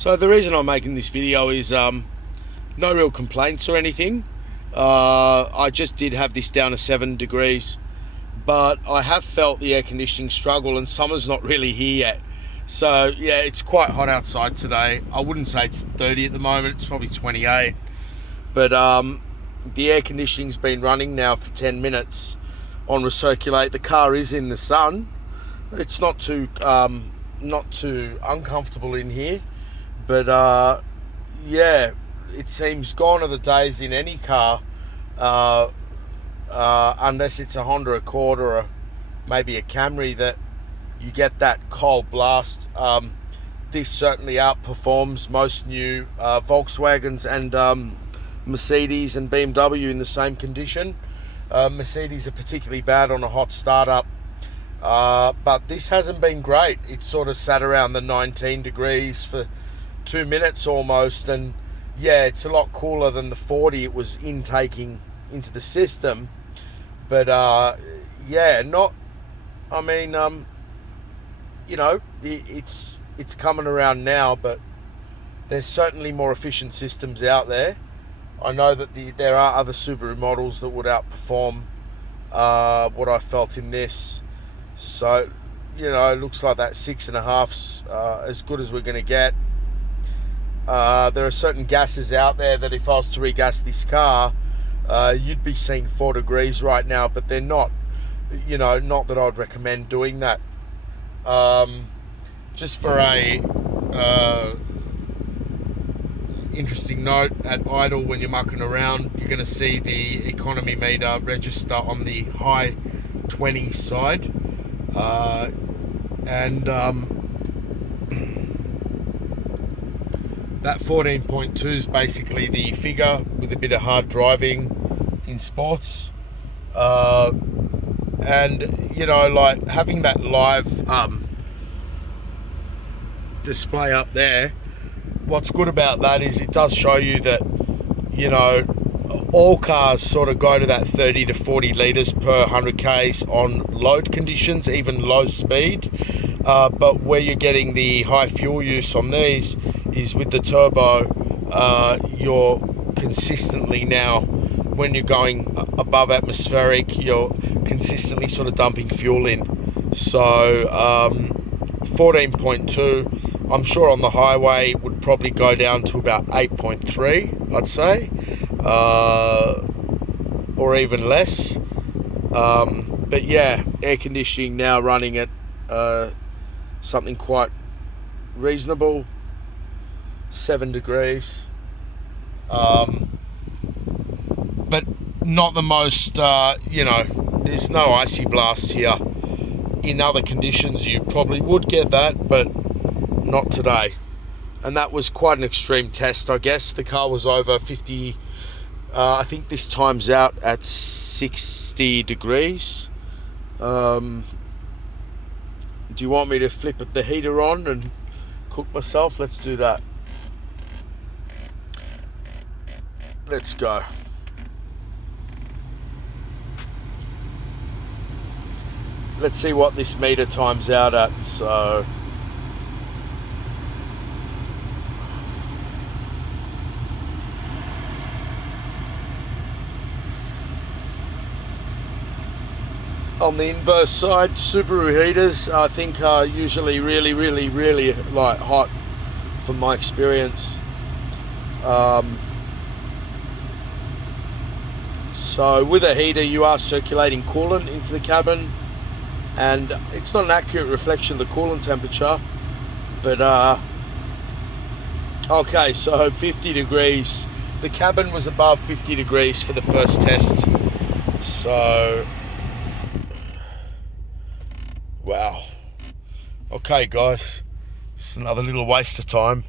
So the reason I'm making this video is no real complaints or anything. I just did have this down to 7 degrees, but I have felt the air conditioning struggle, and summer's not really here yet. So yeah, it's quite hot outside today. I wouldn't say it's 30 at the moment, it's probably 28. But the air conditioning's been running now for 10 minutes on recirculate. The car is in the sun. It's not too uncomfortable in here. But yeah, it seems gone are the days in any car, unless it's a Honda Accord or maybe a Camry, that you get that cold blast. This certainly outperforms most new Volkswagens and Mercedes and BMW in the same condition. Mercedes are particularly bad on a hot startup, but this hasn't been great. It's sort of sat around the 19 degrees for 2 minutes almost, and yeah, it's a lot cooler than the 40 it was intaking into the system. But yeah, not, I mean, you know, it's coming around now, but there's certainly more efficient systems out there. I know that there are other Subaru models that would outperform what I felt in this. So, you know, it looks like that 6.5's as good as we're going to get. There are certain gases out there that if I was to regas this car, you'd be seeing 4 degrees right now, but they're not, you know, not that I'd recommend doing that. Just for a interesting note, at idle when you're mucking around, you're going to see the economy meter register on the high 20 side, and that 14.2 is basically the figure with a bit of hard driving in sports. And you know, like having that live display up there, what's good about that is it does show you that, you know, all cars sort of go to that 30 to 40 litres per 100 k's on load conditions, even low speed. But where you're getting the high fuel use on these is with the turbo. You're consistently now, when you're going above atmospheric, you're consistently sort of dumping fuel in. So 14.2, I'm sure on the highway it would probably go down to about 8.3, I'd say, or even less. But yeah, air conditioning now running at something quite reasonable, 7 degrees, but not the most, you know, there's no icy blast here. In other conditions you probably would get that, but not today. And that was quite an extreme test, I guess. The car was over 50, I think this times out at 60 degrees. Do you want me to flip the heater on and cook myself? Let's do that. Let's go. Let's see what this meter times out at. So on the inverse side, Subaru heaters I think are usually really like hot from my experience. So with a heater you are circulating coolant into the cabin, and it's not an accurate reflection of the coolant temperature, but okay, so 50 degrees. The cabin was above 50 degrees for the first test. So wow. Okay guys, it's another little waste of time.